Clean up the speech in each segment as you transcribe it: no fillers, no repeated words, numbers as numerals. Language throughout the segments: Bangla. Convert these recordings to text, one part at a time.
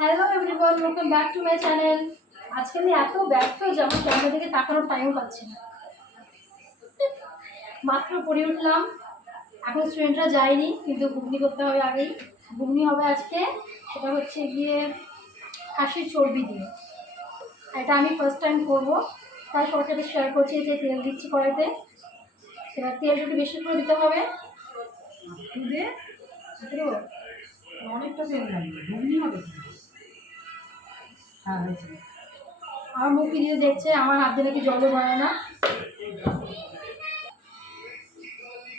Hello everyone, welcome back to my channel. আজকে আমি এত ব্যস্ত যে আমার ক্যামেরা দিকে তাকানোর টাইম পাচ্ছি না। মাত্র পড়ে উঠলাম, এখন স্টুডেন্টরা যায়নি, কিন্তু ঘুগনি করতে হবে আগেই। ঘুগনি হবে আজকে, সেটা হচ্ছে গিয়ে খাসির চর্বি দিয়ে। এটা আমি ফার্স্ট টাইম করবো, তাই সবার সাথে শেয়ার করছি। যে তেল দিচ্ছি কড়াইতে, এবার তেল একটু বেশি করে দিতে হবে। অনেকটা তেল লাগবে, ঘুগনি হবে। হ্যাঁ, আমার মুখ দিয়ে দেখছে, আমার হাত দিয়ে নাকি জলও বাড়ে না,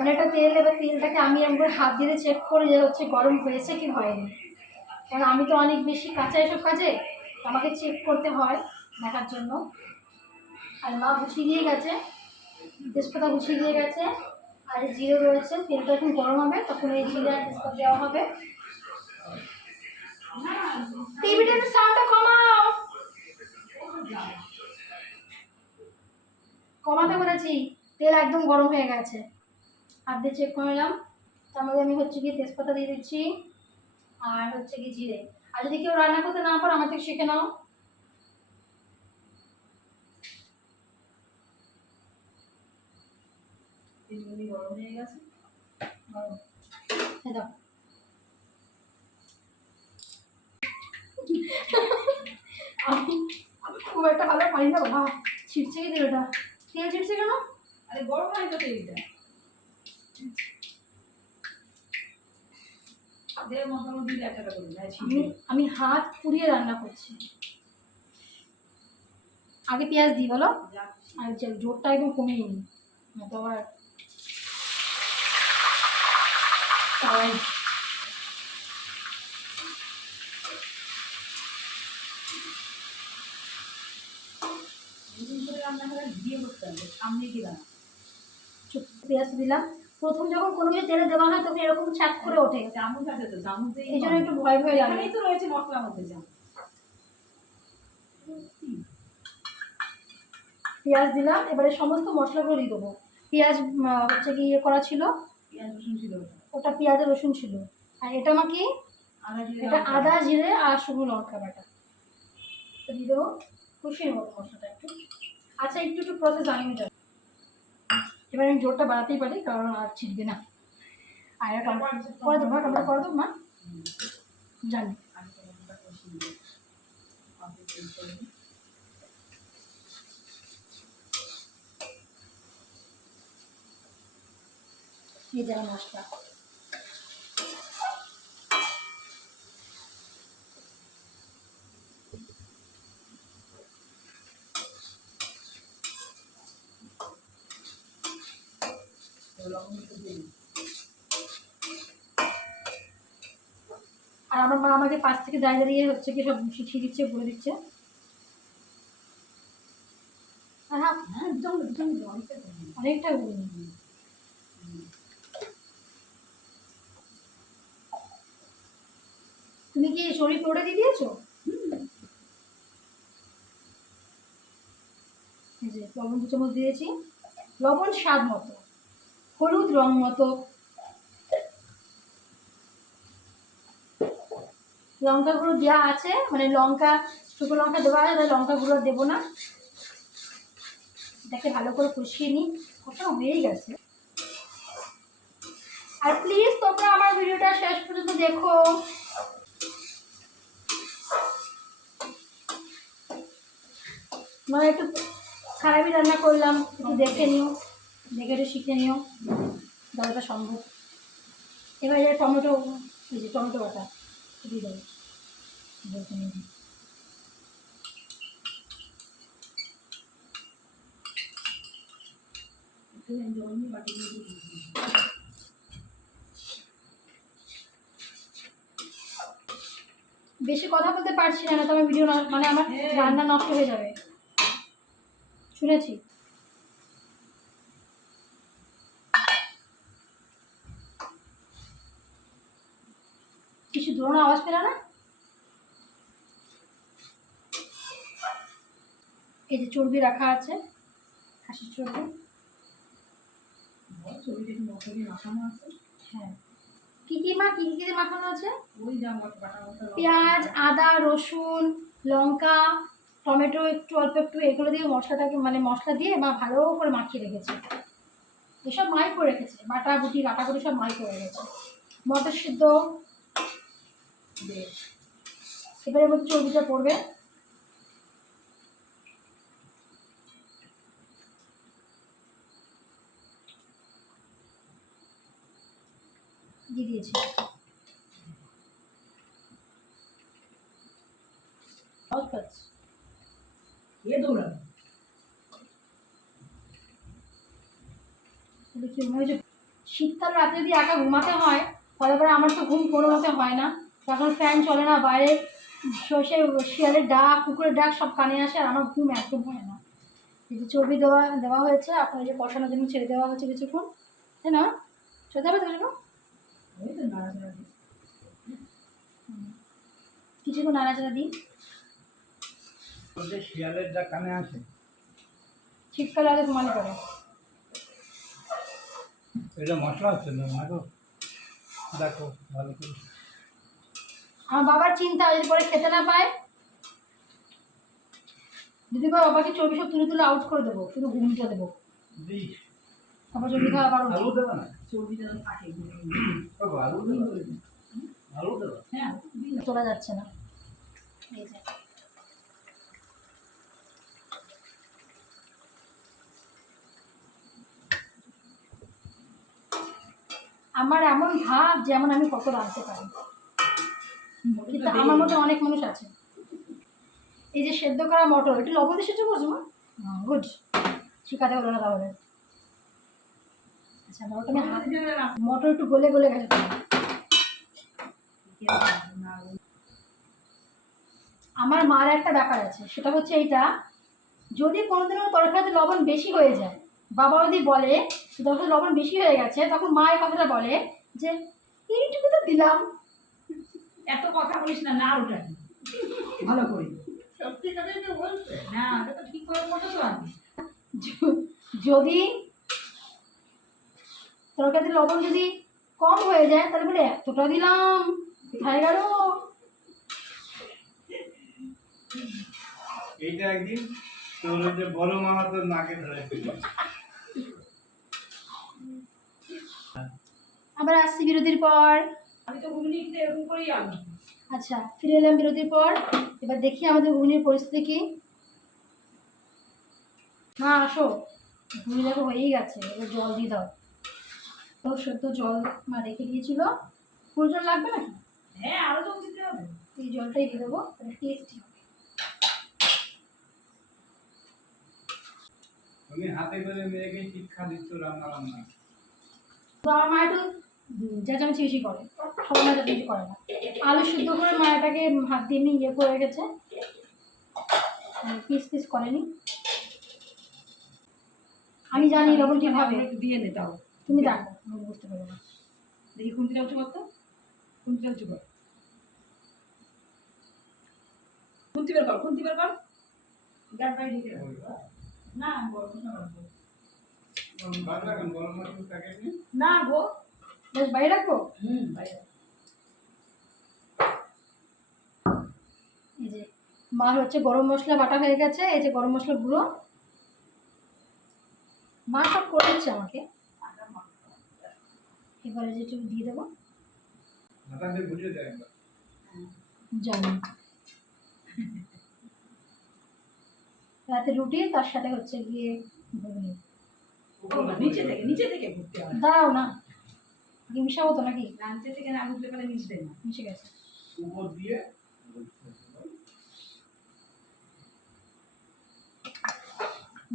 অনেকটা তেল। এবার তেলটাকে আমি একবার হাত দিয়ে চেক করে যে হচ্ছে গরম হয়েছে কি হয়নি, কারণ আমি তো অনেক বেশি কাঁচা এসব কাজে, আমাকে চেক করতে হয় দেখার জন্য। আর মা গুছিয়ে দিয়ে গেছে, তেজপাতা গুছিয়ে দিয়ে গেছে, আর জিরে রয়েছে। তেলটা এখন গরম হবে, তখন এই জিরে আর তেজপাতা দেওয়া হবে। টিভিটা একটু সাউন্ডটা কমাও, কমাতে বলেছি। তেল একদম গরম হয়ে গেছে, হাত দিয়ে চেক করে নিলাম। তার মধ্যে আমি হচ্ছে গিয়ে তেজপাতা দিয়ে দিচ্ছি, আর হচ্ছে কি জিরে। আর যদি কেউ রান্না করতে না পারো, আমার থেকে শিখে নাও। গরম হয়ে গেছে, দাও। আমি খুব একটা ভালো পারি না বাবা, ছিটছে কি তেলটা, তেল ছিটছে কেন? আরে গরম হয় তো তেলটা। আমি হাত পুড়িয়ে রান্না করছি। আগে পেঁয়াজ দিই বলো, আর জোরটা একদম কমিয়ে নিই, তো আবার পেঁয়াজ দিলাম। প্রথম যখন কোনো কিছু তেলে দেওয়া হয় তখন এরকম ছাক করে ওঠে, চামচ আছে তো, চামচ এই জন্য একটু ভয় ভয় লাগে। তো রয়েছে মশলার মধ্যে চামচ। পেঁয়াজ দিলাম, এবারে সমস্ত মশলাগুলো দিয়ে দেবো। পেঁয়াজ হচ্ছে কি ইয়ে করা ছিল, পেঁয়াজ রসুন ছিল, ওটা পেঁয়াজ আর রসুন ছিল। আর এটা আমার কি, এটা আদা জিরে আর শুকনো লঙ্কা বাটা দিয়ে দেবো। কষিয়ে নেবো মশলাটা একটু। আচ্ছা, একটু একটু প্রসেস জানিয়ে যাবে। এবার আমি জোরটা বাড়াতেই পারি, কারণ আর ছিটবে না। আর করে দেবো, টমেটো করে দেবো মা, জানি। এই যাবে মশলা। আর আমার মা আমাকে পাশ থেকে দাঁড়িয়ে দাঁড়িয়ে হচ্ছে কি সব শিখিয়ে দিচ্ছে, বলে দিচ্ছে। আর হ্যাঁ, অনেকটা তুমি কি শরীর পড়ে দিয়ে দিয়েছো? এই যে লবণ 2 চামচ দিয়েছি, লবণ স্বাদ মতো, হলুদ রং মতো, লঙ্কা গুঁড়ো দেওয়া আছে, মানে লঙ্কা শুকনো লঙ্কা দেওয়া আছে, তাই লঙ্কা গুঁড়ো দেবো না। এটাকে ভালো করে কষিয়ে নিই, কষানো হয়েই গেছে। আর প্লিজ তোমরা আমার ভিডিওটা শেষ পর্যন্ত দেখো। মানে একটু খারাপই রান্না করলাম, একটু দেখে নিও, দেখে একটু শিখে নিও যতটা সম্ভব। এবার এই টমেটো, এই যে টমেটো বাটা দিয়ে দেবো। বেশি কথা বলতে পারছি না, তো আমার ভিডিও মানে আমার রান্না নষ্ট হয়ে যাবে, শুনেছি। কিছু ধরুন আওয়াজ পেল না? এই যে চর্বি রাখা আছে, খাসির চর্বি। চর্বি মাখানো আছে। হ্যাঁ, কী কী মা কী কী দিয়ে মাখানো আছে? ওই যা বাটা মতো পেঁয়াজ, আদা, রসুন, লঙ্কা, টমেটো একটু অল্প একটু এগুলো দিয়ে মশলাটাকে মানে মশলা দিয়ে মা ভালো করে মাখিয়ে রেখেছে। এসব মাই করে রেখেছে, বাটা বুটি কাটাকুটি সব মাই করে রেখেছে। মটর সিদ্ধ, বেশ। এবারের মধ্যে চর্বিটা পড়বে। দিয়ে দিয়েছি। এ দৌড়াবে। দেখি মনে হচ্ছে শীতকাল রাতে যদি একা ঘুমাতে হয় তাহলে পরে আমার তো ঘুম কোনো মতে হয় না, তখন ফ্যান চলে না, বাইরে সে শিয়ালের ডাক কুকুরের ডাক সব কানে আসে আর আমার ঘুম একদম হয় না। এই যে চর্বি দেওয়া দেওয়া হয়েছে, আপনার যে কষানোর জন্য ছেড়ে দেওয়া হচ্ছে কিছুক্ষণ, তাই না? ছেড়ে দেবে তো কিছুক্ষণ? ওই তো নাড়াচাড়া দিই। কিছুক্ষণ নাড়াচাড়া দিই। ওদের শিয়ালের যা কানে আসে শীতকালে আগে ঘুমালে পরে। এটা মশলা হচ্ছে না দেখো, দেখো ভালো করে। আমার বাবার চিন্তা যদি পরে খেতে না পায়, যদি বা বাবাকে চর্বি সব তুলে তুলে আউট করে দেবো, শুধু ঘুমটা দেবো, দিই আবার চর্বি খাওয়া আবার আলু দেবে না? চর্বিটা তো থাকে। বাবা, আলু দেবে? আলু দেবে? হ্যাঁ দিই না। তোলা যাচ্ছে না। এই যে আমার এমন ভাব যেমন আমি কত রাঁধতে পারি, কিন্তু আমার মতো অনেক মানুষ আছে। এই যে সেদ্ধ করা মটর, একটু লবণ দিয়ে সেদ্ধ করছো মা? গুড, শিখাতে হলো না তাহলে। আচ্ছা মটর আমি মটর একটু গলে গলে গেছে তোমার। আমার মার একটা ব্যাপার আছে, সেটা হচ্ছে এইটা, যদি কোনোদিনও তরকারিতে লবণ বেশি হয়ে যায়, বাবা যদি বলে তরকারিতে লবণ বেশি হয়ে গেছে, তখন মা এই কথাটা বলে যে এইটুকু তো দিলাম। এত কথা বলিস না, না ওটা ভালো করে। সত্যিকারেই তো বলছে। না ওটা তো ঠিক করে বলতো তো আমি। যদি তরকারিতে লবণ যদি কম হয়ে যায় তাহলে বলে এতটা দিলাম, কোথায় গেল? এইটা একদিন তোর ওই যে বড় মামা তোর নাকে ধরেছিল। আবার আসছি বিরতির পর। আমি তো ঘুগনি খেতে এরকম করেই আনি। আচ্ছা ফিরে এলাম বিরতির পর। এবার দেখি আমাদের ঘুগনির পরিস্থিতি কি। হ্যাঁ আসো, ঘুগনি দেখো হয়েই গেছে, এবার জল দিয়ে দাও। তো সদ্য জল মা রেখে দিয়েছিল, পুরো জল লাগবে নাকি? হ্যাঁ আরো জল দিতে হবে। এই জলটাই দিয়ে দেবো, তাহলে টেস্টি হবে। তুমি হাতে করে মেয়েকে শিক্ষা দিচ্ছ রান্না বান্না। তো আমার মা একটু চেঁচামেচি বেশি করে, সবাই মা চেঁচামেচি করে না। আলু সিদ্ধ করে মা এটাকে হাত দিয়ে এমনি ইয়ে করে রেখেছে, পিস পিস করেনি। আমি জানি লবণ ঠিক হবে, একটু দিয়ে নে তাও। তুমি দেখো, আমি বুঝতে পারবো না। দেখি খুন্তিটা উঁচু করতো, খুন্তিটা উঁচু কর। খুন্তি বের কর, খুন্তি বের কর। গ্যাস বাড়ি ঢেকে রাখ। না গরম মশলা রাখবো। বাদ রাখেন গরম মশলা প্যাকেট নিয়ে। না গো। বেশ বাইরে রাখবো। বাইরে। এই যে মার হচ্ছে গরম মশলা বাটা হয়ে গেছে, এই যে গরম মশলা গুঁড়ো মা সব করে দিচ্ছে আমাকে। এবারে যেটুকু দিয়ে দেবো, মাথা দিয়ে বুঝে দেয় একবার। জানি রাতে রুটি, তার সাথে হচ্ছে গিয়ে ঘুগনি। নিচে থেকে ঘুরতে হয়। দাঁড়াও না, কি মিশাবো তো নাকি? নিচে থেকে না ঘুরতে পারে মিশবে না। মিশে গেছে। উপর দিয়ে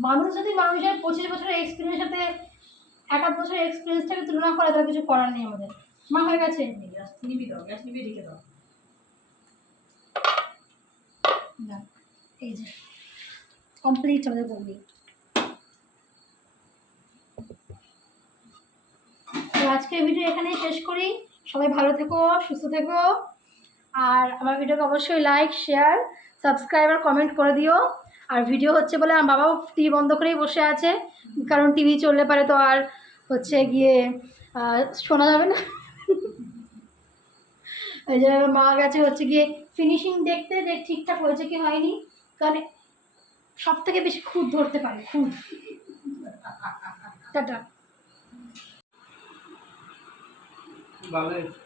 মানুষ যদি মানুষের 25 বছরের এক্সপিরিয়েন্সের সাথে 1 বছরের এক্সপিরিয়েন্সটাকে তুলনা করে তাহলে কিছু করার নেই আমাদের। মা হয়ে গেছে। গ্যাস নিবি দাও, গ্যাস নিবি রেখে দাও। না এই যে কমপ্লিট আমাদের ঘুগনি। তো আজকের ভিডিও এখানেই শেষ করি। সবাই ভালো থেকো, সুস্থ থেকো, আর আমার ভিডিওকে অবশ্যই লাইক শেয়ার সাবস্ক্রাইব আর কমেন্ট করে দিও। আর ভিডিও হচ্ছে বলে আমার বাবাও টিভি বন্ধ করেই বসে আছে, কারণ টিভি চললে পারে তো আর হচ্ছে গিয়ে শোনা যাবে না। ওই জন্য আমার মা গেছে হচ্ছে গিয়ে ফিনিশিং দেখতে যে ঠিকঠাক হয়েছে কি হয়নি, কারণ সব থেকে বেশি খুঁত ধরতে পারে, খুঁত। টাটা। ভালো হয়েছে,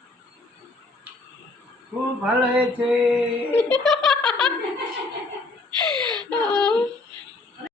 খুব ভালো হয়েছে।